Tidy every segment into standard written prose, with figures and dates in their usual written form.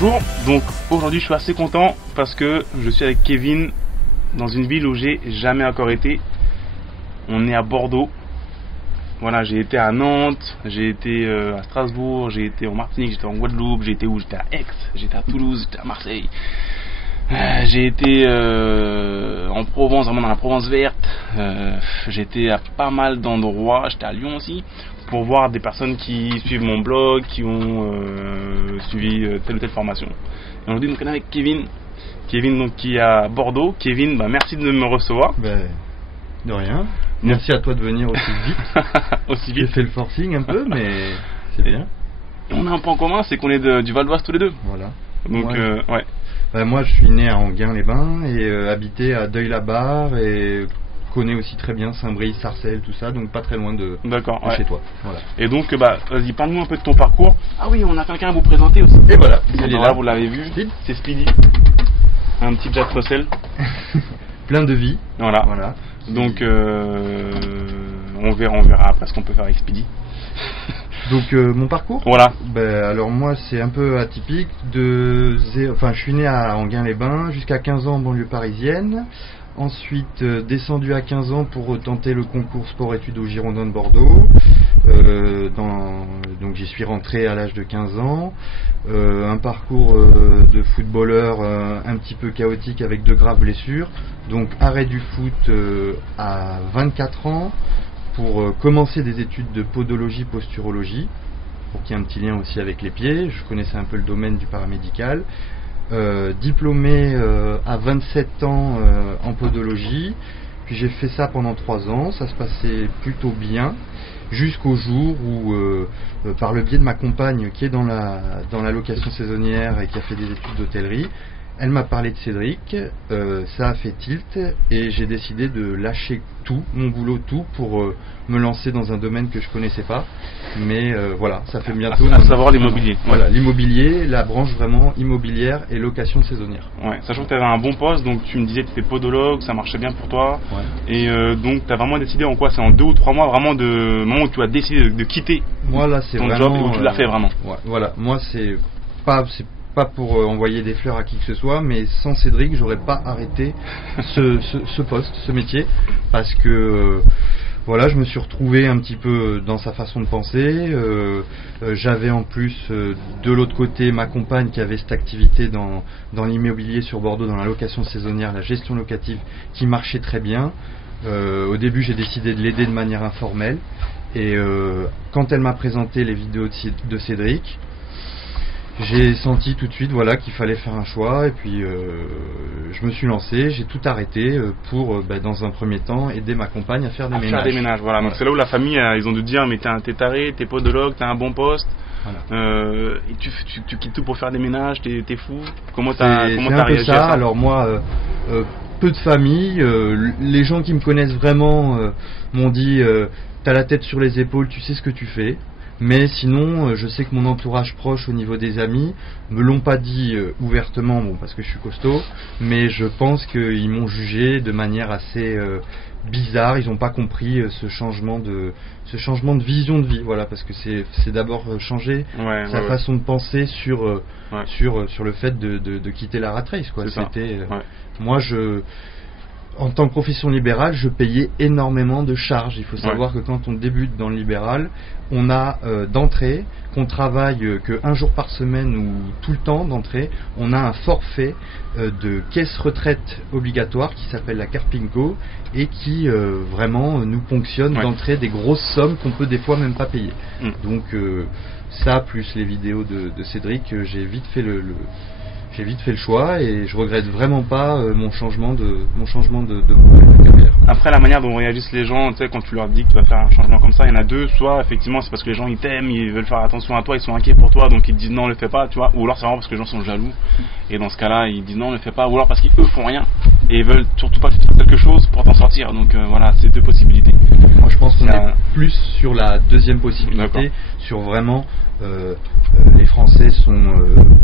Bonjour, donc aujourd'hui je suis assez content parce que je suis avec Kevin dans une ville où j'ai jamais encore été. On est à Bordeaux. Voilà, j'ai été à Nantes, j'ai été à Strasbourg, j'ai été en Martinique, j'étais en Guadeloupe, j'ai été où? J'étais à Aix, j'étais à Toulouse, j'étais à Marseille. J'ai été en Provence, vraiment dans la Provence verte. J'étais à pas mal d'endroits, j'étais à Lyon aussi, pour voir des personnes qui suivent mon blog, qui ont suivi telle ou telle formation. Et aujourd'hui, donc, on est avec Kevin. Kevin donc, qui est à Bordeaux. Kevin, merci de me recevoir. De rien. Merci à toi de venir aussi vite. Aussi J'ai vite. fait le forcing un peu, mais c'est bien. Et on a un point commun, c'est qu'on est du Val d'Oise tous les deux. Voilà. Donc, ouais. Moi, je suis né à Enghien-les-Bains et habité à Deuil-la-Barre et connais aussi très bien Saint-Brieuc, Sarcelles, tout ça, donc pas très loin de chez toi. Voilà. Et donc, vas-y, parle-nous un peu de ton parcours. Ah oui, on a quelqu'un à vous présenter aussi. Et voilà, il est là, vous l'avez vu. C'est Speedy. Un petit Jack Russell. Plein de vie. Voilà. Donc, on verra après ce qu'on peut faire avec Speedy. Donc mon parcours. Voilà. Alors moi c'est un peu atypique. Je suis né à Enghien-les-Bains jusqu'à 15 ans en banlieue parisienne. Ensuite descendu à 15 ans pour tenter le concours sport-études au Girondin de Bordeaux. Donc j'y suis rentré à l'âge de 15 ans. Un parcours de footballeur un petit peu chaotique avec de graves blessures. Donc arrêt du foot à 24 ans pour commencer des études de podologie, posturologie, pour qu'il y ait un petit lien aussi avec les pieds. Je connaissais un peu le domaine du paramédical. Diplômé à 27 ans en podologie, puis j'ai fait ça pendant 3 ans, ça se passait plutôt bien, jusqu'au jour où, par le biais de ma compagne qui est dans la location saisonnière et qui a fait des études d'hôtellerie, elle m'a parlé de Cédric, ça a fait tilt et j'ai décidé de lâcher tout, mon boulot, tout, pour me lancer dans un domaine que je connaissais pas. Mais voilà, ça fait bientôt... À savoir l'immobilier. Voilà, l'immobilier, la branche vraiment immobilière et location saisonnière. Ouais, sachant que tu avais un bon poste, donc tu me disais que tu étais podologue, ça marchait bien pour toi. Ouais. Et donc tu as vraiment décidé en quoi? C'est en 2 ou 3 mois vraiment de moment où tu as décidé de quitter ton job et où tu l'as fait vraiment. Ouais, voilà, moi c'est pas pour envoyer des fleurs à qui que ce soit, mais sans Cédric, j'aurais pas arrêté ce poste, ce métier, parce que voilà, je me suis retrouvé un petit peu dans sa façon de penser. J'avais en plus de l'autre côté ma compagne qui avait cette activité dans l'immobilier sur Bordeaux, dans la location saisonnière, la gestion locative, qui marchait très bien. Au début, j'ai décidé de l'aider de manière informelle, et quand elle m'a présenté les vidéos de Cédric, j'ai senti tout de suite qu'il fallait faire un choix, et puis je me suis lancé, j'ai tout arrêté pour dans un premier temps aider ma compagne à faire des ménages. Voilà. Donc c'est là où la famille ils ont dû dire mais t'es taré, t'es podologue, t'as un bon poste, et tu quittes tout pour faire des ménages, t'es fou. Comment t'as réagi à ça? Alors moi peu de famille, les gens qui me connaissent vraiment m'ont dit t'as la tête sur les épaules, tu sais ce que tu fais. Mais sinon, je sais que mon entourage proche au niveau des amis me l'ont pas dit ouvertement, parce que je suis costaud, mais je pense qu'ils m'ont jugé de manière assez bizarre. Ils n'ont pas compris ce changement de vision de vie, voilà, parce que c'est d'abord changer sa façon de penser sur le fait de quitter la rat race, quoi. Moi en tant que profession libérale, je payais énormément de charges. Il faut savoir que quand on débute dans le libéral, on a d'entrée, qu'on travaille que 1 jour par semaine ou tout le temps d'entrée, on a un forfait de caisse retraite obligatoire qui s'appelle la Carpinco et qui vraiment nous ponctionne d'entrée des grosses sommes qu'on peut des fois même pas payer. Donc ça, plus les vidéos de Cédric, j'ai vite fait le choix et je regrette vraiment pas mon changement de carrière. Après, la manière dont réagissent les gens, tu sais, quand tu leur dis que tu vas faire un changement comme ça, il y en a deux. Soit effectivement c'est parce que les gens ils t'aiment, ils veulent faire attention à toi, ils sont inquiets pour toi, donc ils te disent non, ne le fais pas, tu vois. Ou alors c'est vraiment parce que les gens sont jaloux et dans ce cas-là ils disent non, ne le fais pas. Ou alors parce qu'ils font rien et ils veulent surtout pas que tu fasses quelque chose pour t'en sortir. Donc voilà, c'est 2 possibilités. Moi je pense qu'on est plus sur la deuxième possibilité, sur vraiment les Français sont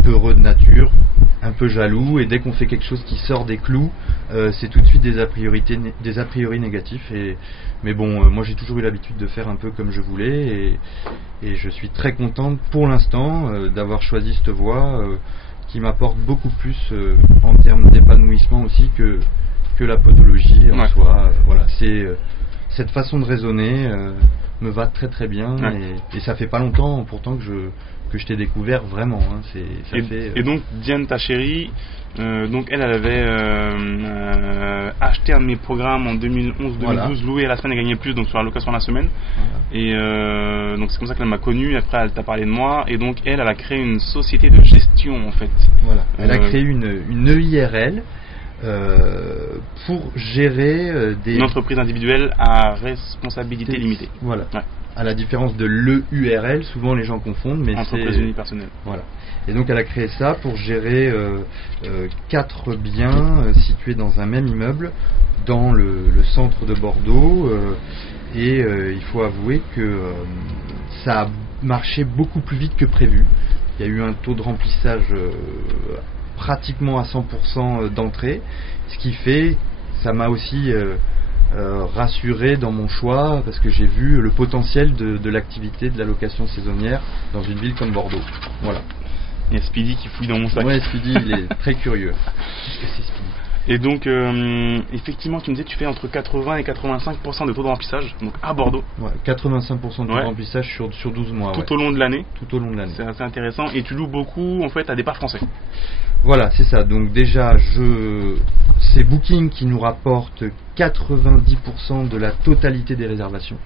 peureux de nature, un peu jaloux, et dès qu'on fait quelque chose qui sort des clous, c'est tout de suite des a priori négatifs. Mais bon, moi j'ai toujours eu l'habitude de faire un peu comme je voulais, et je suis très content pour l'instant d'avoir choisi cette voie qui m'apporte beaucoup plus en termes d'épanouissement aussi que la podologie en soi. Voilà, c'est cette façon de raisonner me va très très bien et ça fait pas longtemps pourtant que je t'ai découvert vraiment. Hein. Et donc Diane, ta chérie, donc elle avait acheté un de mes programmes en 2011-2012, loué à la semaine et gagné plus, donc sur la location à la semaine. Et donc c'est comme ça qu'elle m'a connu. Après elle t'a parlé de moi et donc elle a créé une société de gestion en fait. Voilà. Elle a créé une EIRL pour gérer une entreprise individuelle à responsabilité limitée. Voilà. À la différence de l'EURL, souvent les gens confondent, mais entreprise unipersonnelle. Voilà. Et donc elle a créé ça pour gérer 4 biens situés dans un même immeuble dans le centre de Bordeaux. Il faut avouer que ça a marché beaucoup plus vite que prévu. Il y a eu un taux de remplissage pratiquement à 100% d'entrée, ce qui fait, ça m'a aussi rassuré dans mon choix parce que j'ai vu le potentiel de l'activité de la location saisonnière dans une ville comme Bordeaux. Voilà. Il y a Speedy qui fouille dans mon sac. Ouais, Speedy, il est très curieux. Qu'est-ce que c'est Speedy ? Et donc, effectivement, tu me disais, tu fais entre 80 et 85% de taux de remplissage, donc à Bordeaux. Ouais, 85% de taux de remplissage sur 12 mois. Tout au long de l'année. Tout au long de l'année. C'est assez intéressant. Et tu loues beaucoup, en fait, à des parts français. Voilà, c'est ça. Donc déjà, c'est Booking qui nous rapporte 90% de la totalité des réservations.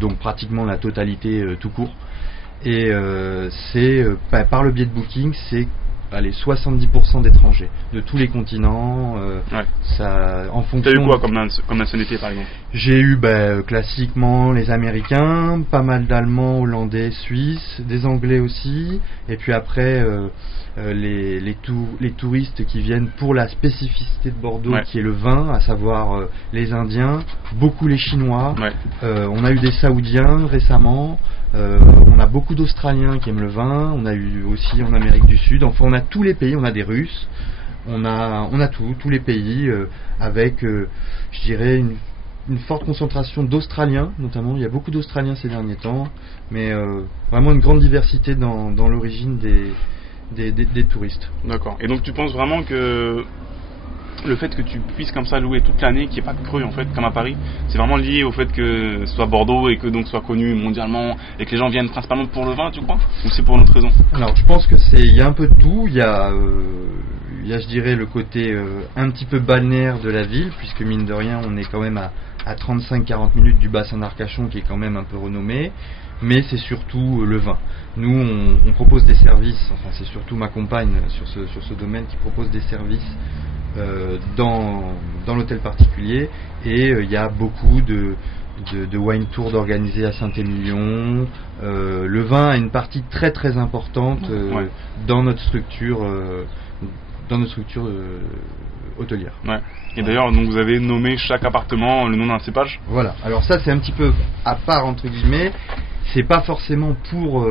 Donc pratiquement la totalité tout court. Et par le biais de Booking, c'est 70% d'étrangers, de tous les continents. Ça, en fonction. T'as eu quoi comme nationalité par exemple ? J'ai eu classiquement les Américains, pas mal d'Allemands, Hollandais, Suisses, des Anglais aussi, et puis après les touristes qui viennent pour la spécificité de Bordeaux qui est le vin, à savoir les Indiens, beaucoup les Chinois. On a eu des Saoudiens récemment. On a beaucoup d'Australiens qui aiment le vin, on a eu aussi en Amérique du Sud, enfin on a tous les pays, on a des Russes, on a tous les pays avec, je dirais, une forte concentration d'Australiens notamment, il y a beaucoup d'Australiens ces derniers temps, mais vraiment une grande diversité dans l'origine des touristes. D'accord, et donc tu penses vraiment que le fait que tu puisses comme ça louer toute l'année, qu'il n'y ait pas de creux en fait, comme à Paris, c'est vraiment lié au fait que ce soit Bordeaux et que donc soit connu mondialement et que les gens viennent principalement pour le vin, tu crois ? Ou c'est pour une autre raison ? Alors je pense que il y a un peu de tout. Il y a je dirais le côté un petit peu balnéaire de la ville, puisque mine de rien on est quand même à 35-40 minutes du bassin d'Arcachon qui est quand même un peu renommé. Mais c'est surtout le vin. Nous on propose des services, enfin c'est surtout ma compagne sur ce domaine qui propose des services dans l'hôtel particulier, et il y a beaucoup de wine tours d'organiser à Saint-Émilion. Le vin a une partie très très importante dans notre structure hôtelière. Et d'ailleurs, donc vous avez nommé chaque appartement le nom d'un cépage. Voilà. Alors ça c'est un petit peu à part entre guillemets. C'est pas forcément pour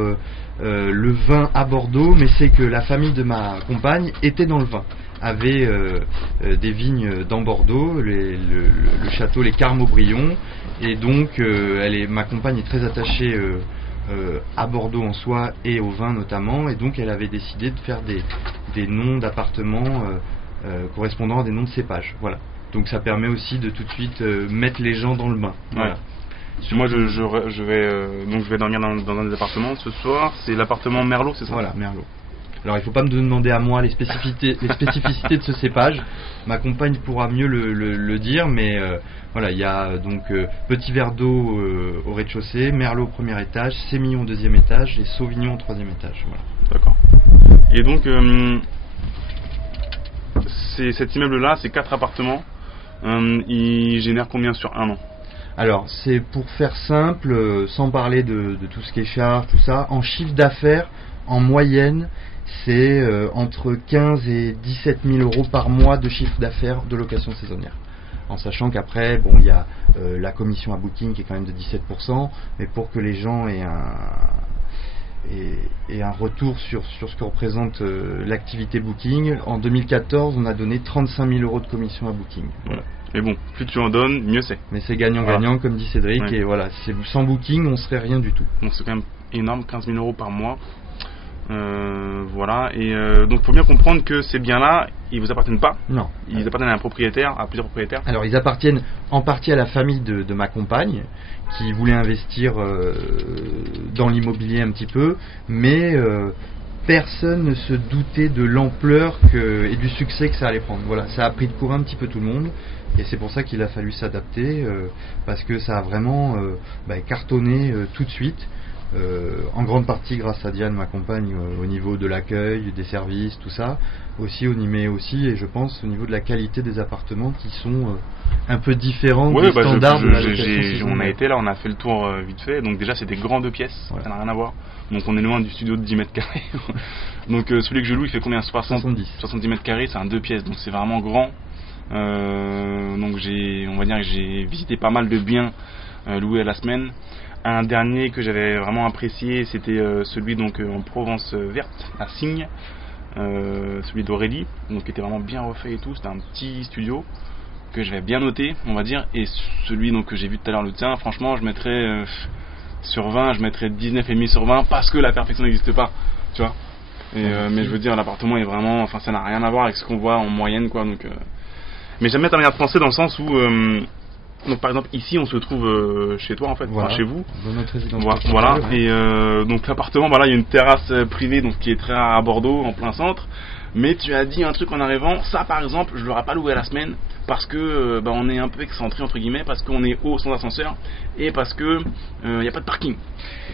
le vin à Bordeaux, mais c'est que la famille de ma compagne était dans le vin, avait des vignes dans Bordeaux, le château Les Carmes-Aubryon, et donc ma compagne est très attachée à Bordeaux en soi et au vin notamment, et donc elle avait décidé de faire des noms d'appartements correspondant à des noms de cépages. Voilà. Donc ça permet aussi de tout de suite mettre les gens dans le bain. Voilà. Moi je vais dormir dans un des appartements ce soir. C'est l'appartement Merlot, c'est ça ? Voilà, Merlot. Alors il ne faut pas me demander à moi les spécificités de ce cépage. Ma compagne pourra mieux le dire, mais voilà, il y a donc Petit Verre d'eau au rez-de-chaussée, Merlot au premier étage, Sémillon au deuxième étage et Sauvignon au troisième étage. Voilà. D'accord. Et donc cet immeuble-là, c'est 4 appartements. Il génère combien sur un an ? Alors, c'est pour faire simple, sans parler de tout ce qui est charge, tout ça, en chiffre d'affaires, en moyenne, c'est entre 15 et 17 000 euros par mois de chiffre d'affaires de location saisonnière. En sachant qu'après, bon, il y a la commission à Booking qui est quand même de 17%, mais pour que les gens aient un retour sur ce que représente l'activité Booking, en 2014, on a donné 35 000 euros de commission à Booking. Voilà. Et bon, plus tu en donnes, mieux c'est. Mais c'est gagnant-gagnant, comme dit Cédric, et voilà, sans Booking, on serait rien du tout. Bon, c'est quand même énorme, 15 000 euros par mois. Voilà, et donc il faut bien comprendre que ces biens-là, ils vous appartiennent pas. Non. Ils appartiennent à un propriétaire, à plusieurs propriétaires. Alors ils appartiennent en partie à la famille de ma compagne qui voulait investir dans l'immobilier un petit peu, mais personne ne se doutait de l'ampleur et du succès que ça allait prendre. Voilà, ça a pris de court un petit peu tout le monde. Et c'est pour ça qu'il a fallu s'adapter, parce que ça a vraiment cartonné tout de suite. En grande partie grâce à Diane, ma compagne, au niveau de l'accueil, des services, tout ça, mais aussi, et je pense, au niveau de la qualité des appartements qui sont un peu différents des standards de la location. On a été là, on a fait le tour vite fait, donc déjà c'est des grands 2 pièces, ça n'a rien à voir, donc on est loin du studio de 10 mètres carrés, donc celui que je loue il fait combien? 70 mètres carrés, c'est un 2 pièces, donc c'est vraiment grand, donc on va dire que j'ai visité pas mal de biens loués à la semaine. Un dernier que j'avais vraiment apprécié, c'était celui donc en Provence verte, à Signes, celui d'Aurélie, donc qui était vraiment bien refait et tout. C'était un petit studio que j'avais bien noté, on va dire. Et celui donc que j'ai vu tout à l'heure, le tien, franchement, je mettrais sur 20, je mettrais 19,5 sur 20 parce que la perfection n'existe pas, tu vois. Mais je veux dire, l'appartement est vraiment, enfin, ça n'a rien à voir avec ce qu'on voit en moyenne, quoi. Donc, mais j'aime bien ta manière de penser dans le sens où donc par exemple ici on se trouve chez toi en fait, voilà, enfin, chez vous, dans notre résidence. Voilà, et donc l'appartement, voilà, il y a une terrasse privée donc qui est très rare à Bordeaux, en plein centre. Mais tu as dit un truc en arrivant, ça par exemple je l'aurais pas loué à la semaine parce que on est un peu excentré entre guillemets, parce qu'on est haut sans ascenseur et parce que il n'y a pas de parking.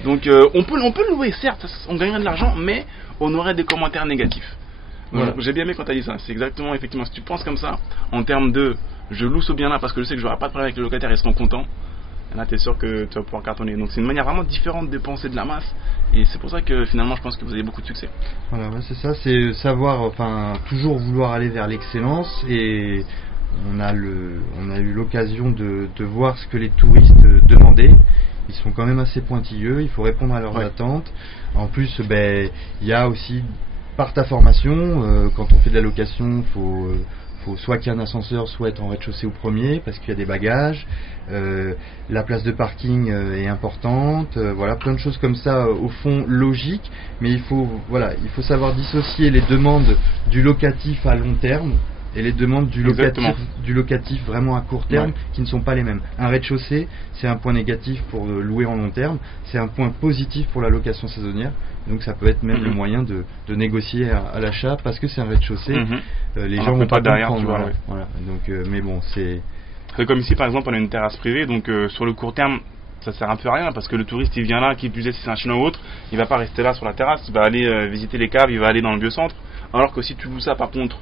Donc on peut le louer, certes, on gagnerait de l'argent, mais on aurait des commentaires négatifs. Voilà. J'ai bien aimé quand tu as dit ça, c'est exactement, effectivement, si tu penses comme ça, en termes de je loue ce bien là parce que je sais que j'aurai pas de problème avec les locataires, ils seront contents, là tu es sûr que tu vas pouvoir cartonner. Donc c'est une manière vraiment différente de penser de la masse, et c'est pour ça que finalement je pense que vous avez beaucoup de succès. Voilà, ouais, c'est ça, c'est savoir, enfin toujours vouloir aller vers l'excellence, et on a eu l'occasion de voir ce que les touristes demandaient. Ils sont quand même assez pointilleux, il faut répondre à leurs attentes. En plus, il y a aussi, par ta formation, quand on fait de la location, faut soit qu'il y ait un ascenseur, soit être en rez-de-chaussée au premier, parce qu'il y a des bagages. La place de parking est importante. Voilà, plein de choses comme ça, au fond logiques. Mais il faut savoir dissocier les demandes du locatif à long terme et les demandes du locatif vraiment à court terme, qui ne sont pas les mêmes. Un rez-de-chaussée, c'est un point négatif pour louer en long terme, c'est un point positif pour la location saisonnière. Donc ça peut être même le moyen de négocier à l'achat, parce que c'est un rez-de-chaussée. Les gens vont pas derrière, comprendre. Voilà. Donc, mais bon, c'est comme ici par exemple, on a une terrasse privée, donc sur le court terme ça sert un peu à rien, parce que le touriste il vient là, qui plus est si c'est un chinois ou autre, il va pas rester là sur la terrasse, il va aller visiter les caves, il va aller dans le Vieux-Centre. Alors que si tu loues ça par contre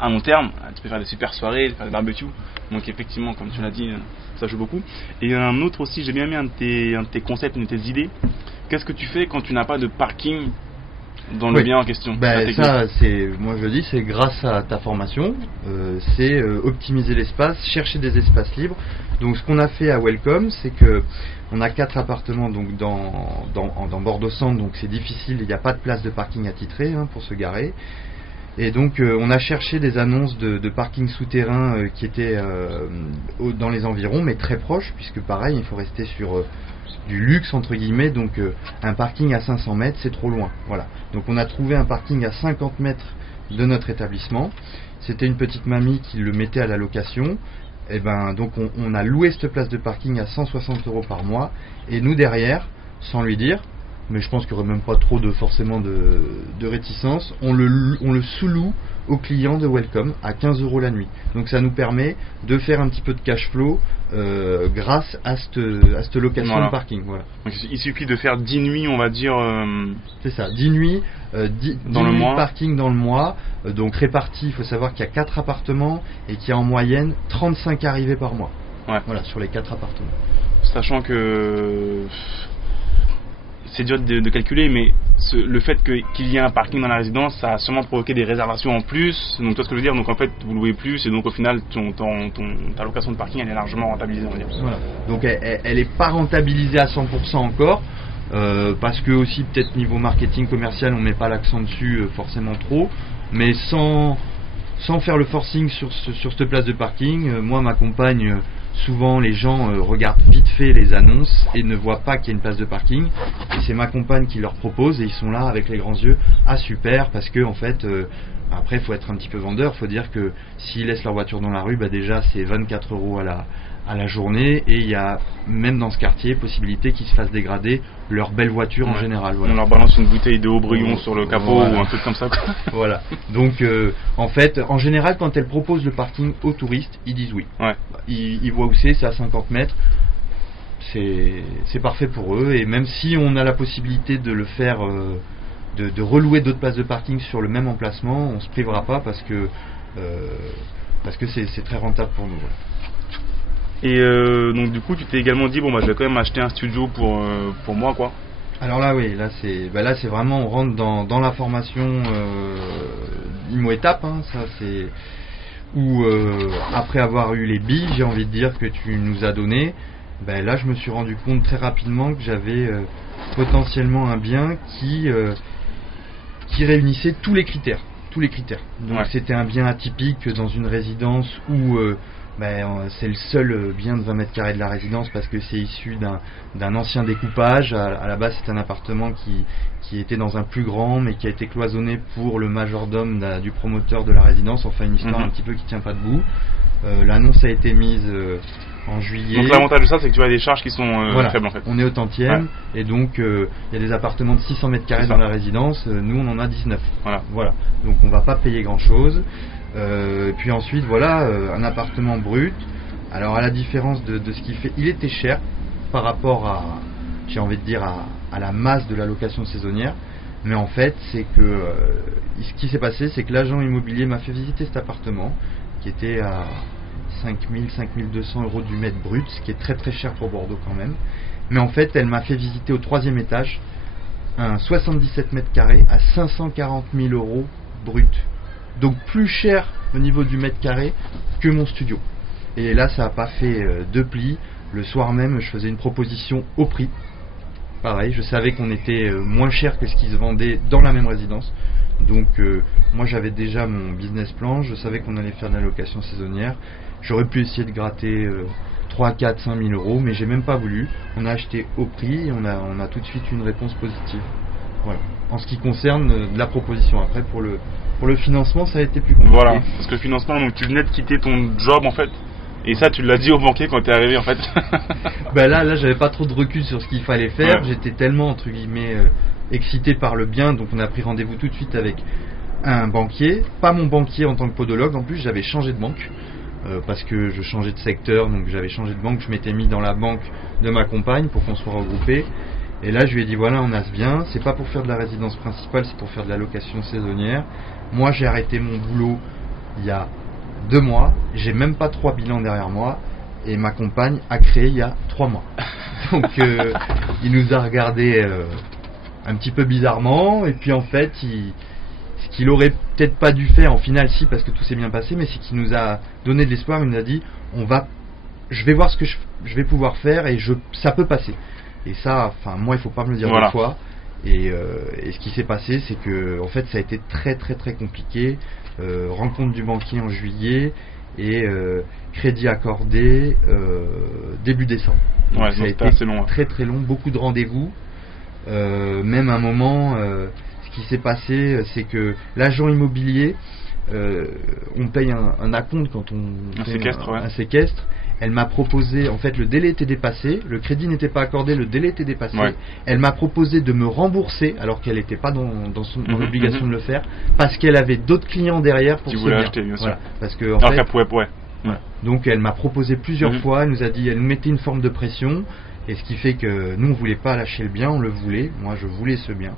à long terme, tu peux faire des super soirées, faire des barbecues. Donc effectivement, comme tu l'as dit, ça joue beaucoup. Et un autre aussi, j'ai bien aimé un de tes concepts, une de tes idées. Qu'est-ce que tu fais quand tu n'as pas de parking dans le bien en question? Ça, moi je dis, c'est grâce à ta formation, c'est optimiser l'espace, chercher des espaces libres. Donc ce qu'on a fait à Welcome, c'est que on a 4 appartements donc dans Bordeaux Centre, donc c'est difficile, il n'y a pas de place de parking attitré pour se garer. Et donc on a cherché des annonces de parking souterrain qui étaient dans les environs, mais très proches, puisque pareil, il faut rester sur du luxe entre guillemets, donc un parking à 500 mètres c'est trop loin. Voilà. Donc on a trouvé un parking à 50 mètres de notre établissement. C'était une petite mamie qui le mettait à la location. Et donc on a loué cette place de parking à 160 € par mois, et nous derrière, sans lui dire, mais je pense qu'il n'y aurait même pas trop forcément de réticence, on le sous-loue aux clients de Welcome à 15 € la nuit. Donc ça nous permet de faire un petit peu de cash flow grâce à cette location de parking. Voilà. Donc il suffit de faire 10 nuits, on va dire. C'est ça, 10 nuits, 10 nuits de parking dans le mois. Donc répartis, il faut savoir qu'il y a 4 appartements et qu'il y a en moyenne 35 arrivées par mois. Voilà, sur les 4 appartements. Sachant que c'est dur de calculer, mais le fait qu'il y ait un parking dans la résidence, ça a sûrement provoqué des réservations en plus. Donc tu vois ce que je veux dire, donc en fait vous louez plus, et donc au final ta location de parking elle est largement rentabilisée, on va dire. Voilà. Donc elle est pas rentabilisée à 100% encore, parce que aussi peut-être niveau marketing commercial on met pas l'accent dessus forcément trop, mais sans faire le forcing sur cette place de parking, moi ma compagne souvent les gens regardent vite fait les annonces et ne voient pas qu'il y a une place de parking. Et c'est ma compagne qui leur propose et ils sont là avec les grands yeux. Ah super, parce que en fait, après il faut être un petit peu vendeur. Il faut dire que s'ils laissent leur voiture dans la rue, déjà c'est 24 € à la journée, et il y a même dans ce quartier possibilité qu'ils se fassent dégrader leur belle voiture en général. Voilà. On leur balance une bouteille de Haut-Brion sur le capot ou un truc comme ça, quoi. Voilà. Donc en fait, en général, quand elles proposent le parking aux touristes, ils disent oui. Ouais. Ils voient où c'est à 50 mètres. C'est parfait pour eux, et même si on a la possibilité de le faire, de relouer d'autres places de parking sur le même emplacement, on se privera pas parce que c'est très rentable pour nous. Voilà. Et donc du coup tu t'es également dit je vais quand même acheter un studio pour moi, quoi. Alors là oui, là c'est vraiment, on rentre dans la formation IMO étape, hein, ça c'est où après avoir eu les billes, j'ai envie de dire, que tu nous as donné, là je me suis rendu compte très rapidement que j'avais potentiellement un bien qui réunissait tous les critères. Donc c'était un bien atypique dans une résidence où c'est le seul bien de 20 mètres carrés de la résidence, parce que c'est issu d'un ancien découpage. À la base, c'est un appartement qui était dans un plus grand, mais qui a été cloisonné pour le majordome du promoteur de la résidence. Enfin, une histoire un petit peu qui tient pas debout. L'annonce a été mise en juillet. Donc l'avantage de ça, c'est que tu as des charges qui sont faibles, en fait. On est au tantième, et donc il y a des appartements de 600 mètres carrés dans la résidence. Nous, on en a 19. Voilà. Donc on va pas payer grand chose. Puis ensuite un appartement brut. Alors à la différence de ce qu'il fait, il était cher par rapport à, j'ai envie de dire, à la masse de la location saisonnière. Mais en fait c'est que ce qui s'est passé, c'est que l'agent immobilier m'a fait visiter cet appartement qui était à 5200 € du mètre brut, ce qui est très très cher pour Bordeaux quand même. Mais en fait elle m'a fait visiter au 3e étage un 77 mètres carrés à 540 000 € brut. Donc plus cher au niveau du mètre carré que mon studio. Et là ça n'a pas fait deux plis. Le soir même je faisais une proposition au prix. Pareil, je savais qu'on était moins cher que ce qui se vendait dans la même résidence. Donc moi j'avais déjà mon business plan, je savais qu'on allait faire de la location saisonnière. J'aurais pu essayer de gratter 3, 4, 5 000 €, mais j'ai même pas voulu. On a acheté au prix et on a tout de suite une réponse positive. Voilà. En ce qui concerne la proposition, après pour le financement, ça a été plus compliqué. Voilà, parce que le financement, donc tu venais de quitter ton job en fait, et ça tu l'as dit au banquier quand t'es arrivé en fait. Là j'avais pas trop de recul sur ce qu'il fallait faire, j'étais tellement entre guillemets excité par le bien, donc on a pris rendez-vous tout de suite avec un banquier, pas mon banquier en tant que podologue, en plus j'avais changé de banque, parce que je changeais de secteur, donc j'avais changé de banque, je m'étais mis dans la banque de ma compagne pour qu'on soit regroupés. Et là je lui ai dit voilà, on a ce bien, c'est pas pour faire de la résidence principale, c'est pour faire de la location saisonnière. Moi j'ai arrêté mon boulot il y a 2 mois, j'ai même pas 3 bilans derrière moi, et ma compagne a créé il y a 3 mois. Donc il nous a regardé un petit peu bizarrement, et puis en fait ce qu'il aurait peut-être pas dû faire, en finale si, parce que tout s'est bien passé, mais c'est qu'il nous a donné de l'espoir. Il nous a dit je vais voir ce que je vais pouvoir faire, et ça peut passer. Et ça, moi il faut pas me le dire 2 fois. Et ce qui s'est passé, c'est que en fait ça a été très très très compliqué. Rencontre du banquier en juillet et crédit accordé début décembre. Donc ça a été assez long, très très long, beaucoup de rendez-vous. Même un moment, ce qui s'est passé, c'est que l'agent immobilier, on paye un acompte quand on fait un séquestre. Elle m'a proposé, en fait le délai était dépassé, le crédit n'était pas accordé, le délai était dépassé. Elle m'a proposé de me rembourser alors qu'elle n'était pas dans l'obligation de le faire, parce qu'elle avait d'autres clients derrière pour se acheter, bien sûr. Parce que donc elle m'a proposé plusieurs fois, elle nous mettait une forme de pression, et ce qui fait que nous on voulait pas lâcher le bien, on le voulait, moi je voulais ce bien.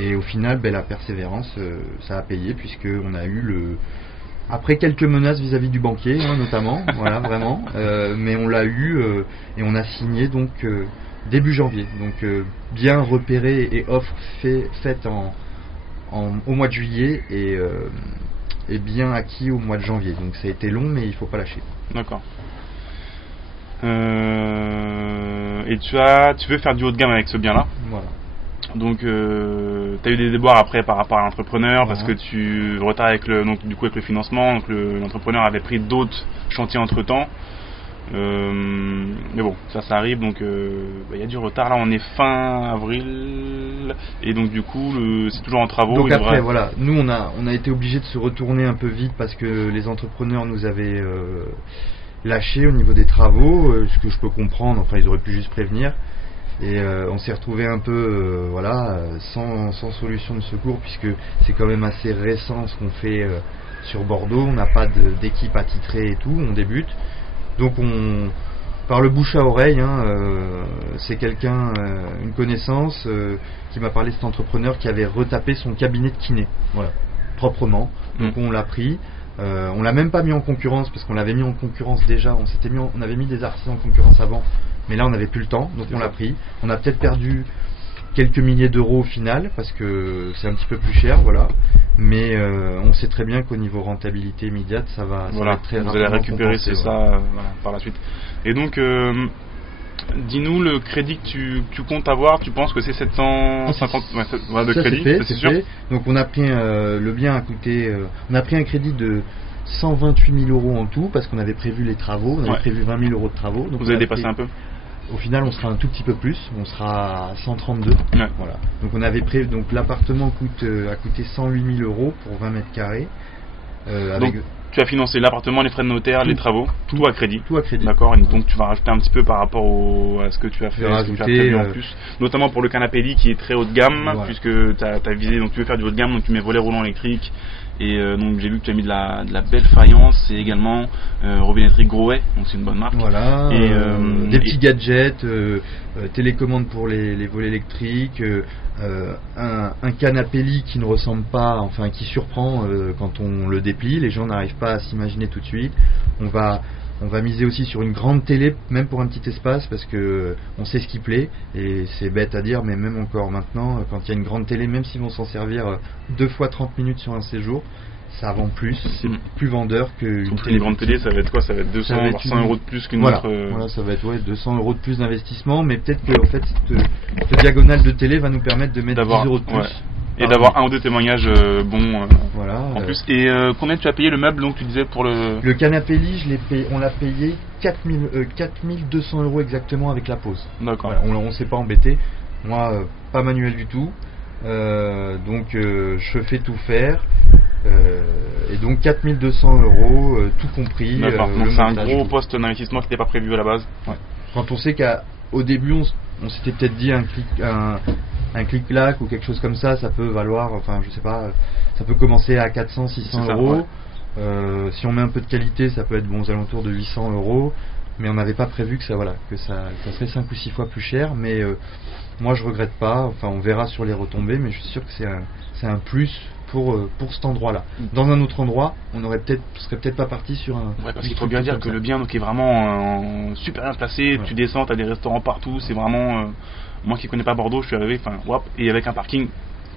Et au final la persévérance ça a payé, puisque on a eu après quelques menaces vis-à-vis du banquier, notamment, voilà, vraiment, mais on l'a eu et on a signé donc début janvier. Donc bien repéré et offre faite au mois de juillet et bien acquis au mois de janvier. Donc ça a été long, mais il faut pas lâcher. D'accord. Et tu veux faire du haut de gamme avec ce bien-là. Voilà. Donc tu as eu des déboires après par rapport à l'entrepreneur, parce que tu retardes avec le financement, donc l'entrepreneur avait pris d'autres chantiers entre temps. Mais bon, ça arrive, donc il y a du retard. Là, on est fin avril, et donc du coup, c'est toujours en travaux. Donc après, voilà, nous on a été obligé de se retourner un peu vite parce que les entrepreneurs nous avaient lâché au niveau des travaux, ce que je peux comprendre. Enfin, ils auraient pu juste prévenir. Et on s'est retrouvé un peu sans solution de secours, puisque c'est quand même assez récent ce qu'on fait sur Bordeaux. On n'a pas d'équipe attitrée et tout, on débute. Donc par le bouche à oreille, c'est quelqu'un, une connaissance qui m'a parlé de cet entrepreneur qui avait retapé son cabinet de kiné, voilà, proprement. Donc on l'a pris. On l'a même pas mis en concurrence parce qu'on l'avait mis en concurrence déjà. On avait mis des artisans en concurrence avant, mais là on n'avait plus le temps, donc on l'a pris. On a peut-être perdu quelques milliers d'euros au final parce que c'est un petit peu plus cher, voilà. Mais on sait très bien qu'au niveau rentabilité immédiate, ça va être très rapidement. Vous allez récupérer, c'est ça, par la suite. Et donc, dis-nous le crédit que tu comptes avoir. Tu penses que c'est 750 de ça crédit, c'est sûr. Fait. Donc on a pris le bien a coûté. On a pris un crédit de 128 000 euros en tout parce qu'on avait prévu les travaux. On avait prévu 20 000 euros de travaux. Donc vous avez dépassé un peu. Au final, on sera un tout petit peu plus. On sera à 132. Ouais. Voilà. Donc on avait prévu. Donc l'appartement a coûté 108 000 euros pour 20 mètres carrés. Donc tu as financé l'appartement, les frais de notaire, les travaux, tout à crédit. Tout à crédit. D'accord. Et donc tu vas rajouter un petit peu par rapport à ce que tu as fait, ce que tu as prévu en plus, notamment pour le canapé lit qui est très haut de gamme, voilà. Puisque tu as visé. Donc tu veux faire du haut de gamme, donc tu mets volet roulant électrique. Et donc j'ai vu que tu as mis de la belle faïence et également robinetterie Grohet, donc c'est une bonne marque. Voilà. Et des petits gadgets, télécommande pour les volets électriques, un canapé lit qui ne ressemble pas, enfin qui surprend quand on le déplie. Les gens n'arrivent pas à s'imaginer tout de suite. On va miser aussi sur une grande télé, même pour un petit espace, parce que on sait ce qui plaît. Et c'est bête à dire, mais même encore maintenant, quand il y a une grande télé, même s'ils vont s'en servir 2 fois 30 minutes sur un séjour, ça vend plus, c'est plus vendeur qu'une télé. Une grande télé, ça va être quoi? Ça va être 200, voire 100 euros de plus qu'une autre. Voilà, ça va être 200 euros de plus d'investissement, mais peut-être que en fait, cette diagonale de télé va nous permettre de mettre 10 euros de plus. Ouais. Et d'avoir un ou deux témoignages voilà, en plus. Et combien tu as payé le meuble, donc tu disais pour le canapé lit, on l'a payé 4200 euros exactement avec la pause. D'accord. Voilà, on s'est pas embêté. Moi, pas manuel du tout. Donc je fais tout faire. Et donc 4200 euros, tout compris. D'accord. Donc c'est un gros poste d'investissement qui n'était pas prévu à la base. Ouais. Quand on sait qu'au début on s'était peut-être dit un clic-clac ou quelque chose comme ça peut valoir, enfin je sais pas, ça peut commencer à 400-600 euros. Ouais. Si on met un peu de qualité, ça peut être aux alentours de 800 euros. Mais on n'avait pas prévu que ça serait 5 ou 6 fois plus cher. Mais moi je regrette pas. Enfin on verra sur les retombées, mais je suis sûr que c'est un plus pour cet endroit-là. Dans un autre endroit, on serait peut-être pas parti sur un. Ouais, parce qu'il faut bien dire que le bien donc est vraiment super bien placé. Ouais. Tu descends, t'as des restaurants partout. C'est vraiment moi qui connais pas Bordeaux, je suis arrivé, et avec un parking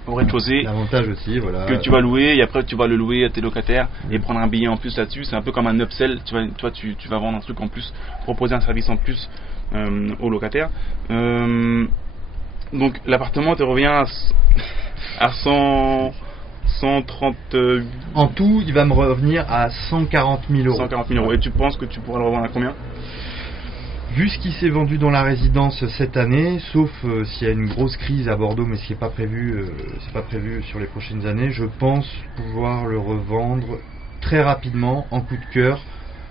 au rez-de-chaussée. L'avantage aussi, voilà. Que tu vas louer et après tu vas le louer à tes locataires et prendre un billet en plus là-dessus. C'est un peu comme un upsell. Tu vas vendre un truc en plus, proposer un service en plus aux locataires. Donc l'appartement te revient à 130. En tout, il va me revenir à 140 000 euros. 140 000 euros. Et tu penses que tu pourras le revendre à combien? Vu ce qui s'est vendu dans la résidence cette année, sauf s'il y a une grosse crise à Bordeaux, mais ce qui n'est pas prévu, c'est pas prévu sur les prochaines années, je pense pouvoir le revendre très rapidement, en coup de cœur,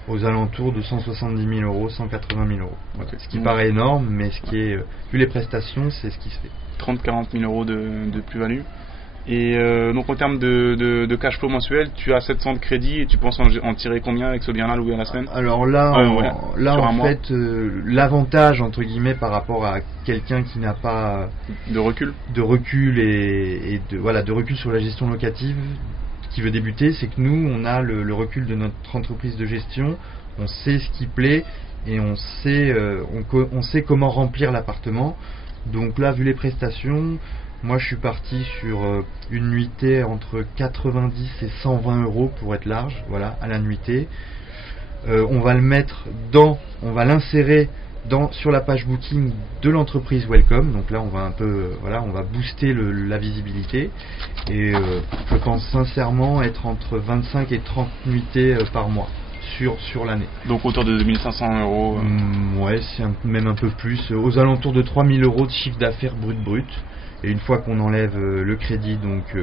aux alentours de 170 000 euros, 180 000 euros. Okay. Ce qui paraît énorme, mais ce qui est, vu les prestations, c'est ce qui se fait. 30-40 000 euros de plus-value. Et donc en termes de cash flow mensuel, tu as 700 de crédit et tu penses en tirer combien avec ce bien-là loué à la semaine? Alors là, en fait, l'avantage entre guillemets par rapport à quelqu'un qui n'a pas de recul et de recul sur la gestion locative, qui veut débuter, c'est que nous, on a le recul de notre entreprise de gestion, on sait ce qui plaît et on sait comment remplir l'appartement. Donc là, vu les prestations, moi je suis parti sur une nuitée entre 90 et 120 euros pour être large, voilà, à la nuitée. On va l'insérer sur la page booking de l'entreprise Welcome. Donc là on va on va booster la visibilité et je pense sincèrement être entre 25 et 30 nuitées par mois. sur l'année. Donc autour de 2500 euros. Ouais, c'est même un peu plus, aux alentours de 3000 euros de chiffre d'affaires brut. Et une fois qu'on enlève le crédit, donc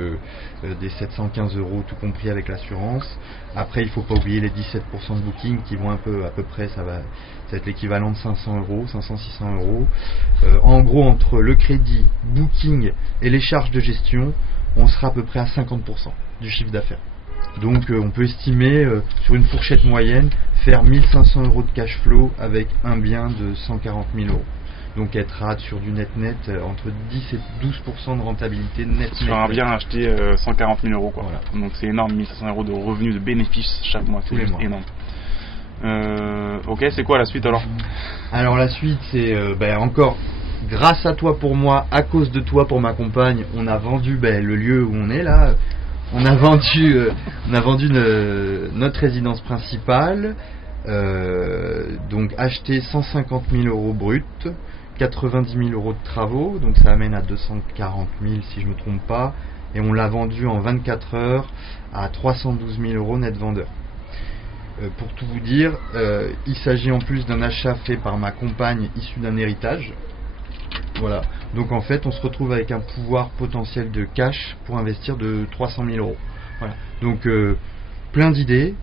des 715 euros tout compris avec l'assurance, après il faut pas oublier les 17% de booking qui vont à peu près, ça va être l'équivalent de 500 euros, 500-600 euros. En gros, entre le crédit, booking et les charges de gestion, on sera à peu près à 50% du chiffre d'affaires. Donc on peut estimer sur une fourchette moyenne faire 1500 euros de cash flow avec un bien de 140 000 euros. Donc être sur du net entre 10 et 12% de rentabilité net. Sur un bien acheté 140 000 euros quoi. Voilà. Donc c'est énorme, 1500 euros de revenus, de bénéfices chaque mois, c'est énorme. Ok, c'est quoi la suite alors? Alors la suite c'est encore grâce à toi pour moi, à cause de toi pour ma compagne, on a vendu le lieu où on est là. On a vendu notre résidence principale, donc acheté 150 000 euros brut, 90 000 euros de travaux, donc ça amène à 240 000 si je ne me trompe pas, et on l'a vendu en 24 heures à 312 000 euros net vendeur. Pour tout vous dire, il s'agit en plus d'un achat fait par ma compagne issu d'un héritage. Voilà, donc en fait on se retrouve avec un pouvoir potentiel de cash pour investir de 300 000 euros. Voilà. Donc plein d'idées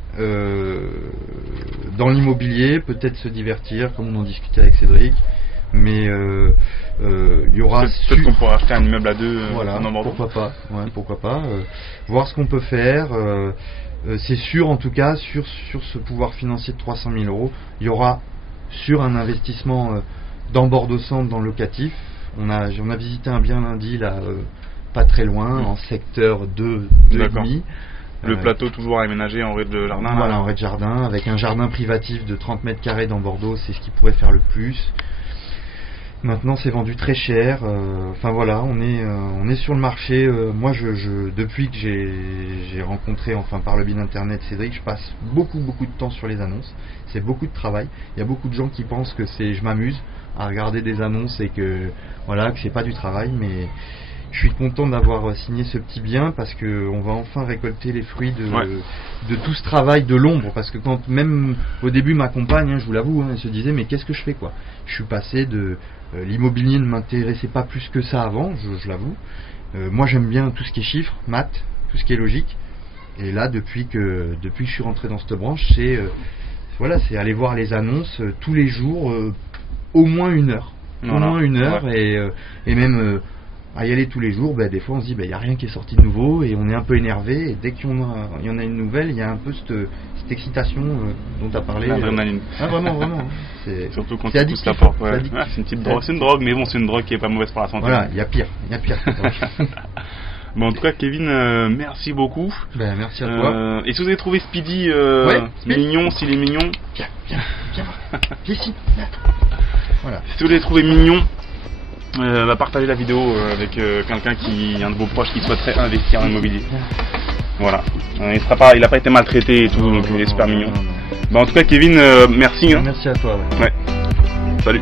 dans l'immobilier, peut-être se divertir comme on en discutait avec Cédric, mais il y aura peut-être qu'on pourra acheter un immeuble à deux. Voilà, pourquoi pas, voir ce qu'on peut faire. C'est sûr en tout cas sur ce pouvoir financier de 300 000 euros, il y aura sur un investissement dans Bordeaux Centre, dans le locatif. On a visité un bien lundi là, pas très loin, en secteur 2,5. Le plateau toujours aménagé en rez-de-jardin. Voilà, en rez-de-jardin, avec un jardin privatif de 30 mètres carrés dans Bordeaux, c'est ce qui pourrait faire le plus. Maintenant c'est vendu très cher. Enfin voilà, on est sur le marché. Moi depuis que j'ai rencontré, par le biais d'internet, Cédric, je passe beaucoup de temps sur les annonces. C'est beaucoup de travail. Il y a beaucoup de gens qui pensent que je m'amuse à regarder des annonces et que c'est pas du travail, mais je suis content d'avoir signé ce petit bien parce que on va enfin récolter les fruits de tout ce travail de l'ombre, parce que quand même au début ma compagne, je vous l'avoue, elle se disait mais qu'est-ce que je fais quoi. Je suis passé de l'immobilier ne m'intéressait pas plus que ça avant, je l'avoue. Moi j'aime bien tout ce qui est chiffres, maths, tout ce qui est logique, et là depuis que je suis rentré dans cette branche, c'est aller voir les annonces tous les jours, au moins une heure. Et même à y aller tous les jours, des fois on se dit il n'y a rien qui est sorti de nouveau et on est un peu énervé, et dès qu'il y en a une nouvelle, il y a un peu cette excitation dont tu as parlé. L'adrénaline. Vraiment. Surtout quand tu pousses la porte. C'est une petite drogue. C'est une drogue, mais bon, c'est une drogue qui est pas mauvaise pour la santé. Voilà, il y a pire. Bon, en tout cas, Kevin, merci beaucoup. Merci à toi. Et si vous avez trouvé Speedy mignon, s'il est mignon. Viens ici. Voilà. Si vous l'avez trouvé mignon, partagez la vidéo avec quelqu'un un de vos proches qui souhaiterait investir en immobilier. Voilà. Il n'a pas été maltraité et tout, donc il est super mignon. En tout cas, Kevin, merci. Merci à toi. Ouais. Salut.